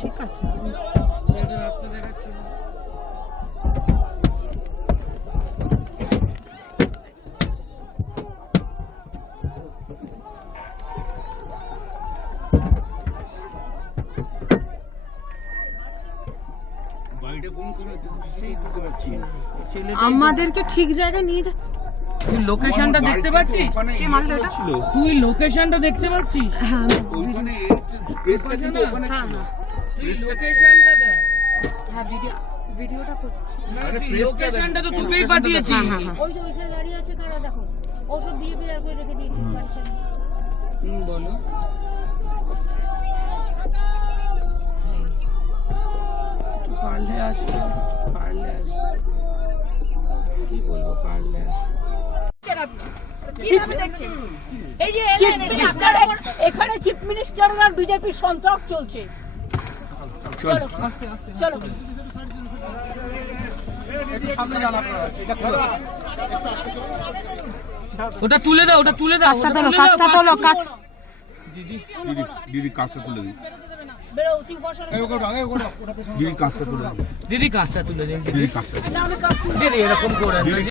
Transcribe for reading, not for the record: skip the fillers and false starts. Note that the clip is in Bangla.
ঠিক আছে রাস্তা দেখাচ্ছিল। আমাদেরকে ঠিক জায়গায় নিয়ে যাচ্ছে। তুই লোকেশনটা দেখতে পাচ্ছিস? কে মারলো এটা? তুই লোকেশনটা দেখতে পাচ্ছিস? হ্যাঁ ওইখানে প্রেসটা কিন্তু ওখানে ছিল। তুই লোকেশনটা দেখ। হ্যাঁ ভিডিওটা করতে। আরে প্রেসটা দেখ। লোকেশনটা তো তোকেই পাঠিয়েছি। হ্যাঁ হ্যাঁ ওই যে ওই সাইড দাঁড়িয়ে আছে কারা দেখো ওষুধ দিয়ে বের করে রেখে দিয়েছি বাড়ির সামনে। বলো। পারলে আসবে, পারলে আসবে। কি বলবো, পারলে আসবে। এই যে এখানে চিফ মিনিস্টার আর বিজেপির সন্ত্রাস চলছে। চলো চলো ওটা তুলে দাও, ওটা তুলে দাও। কাজটা তোলো কাজ। দিদি কাজটা তুলে দিন। বেরো তুই বসো দিদি কাজটা তুলে দিন। দিদি কাজটা তুলে দিন। দিদি কাজটা না আমি কাজ দিদি এরকম করে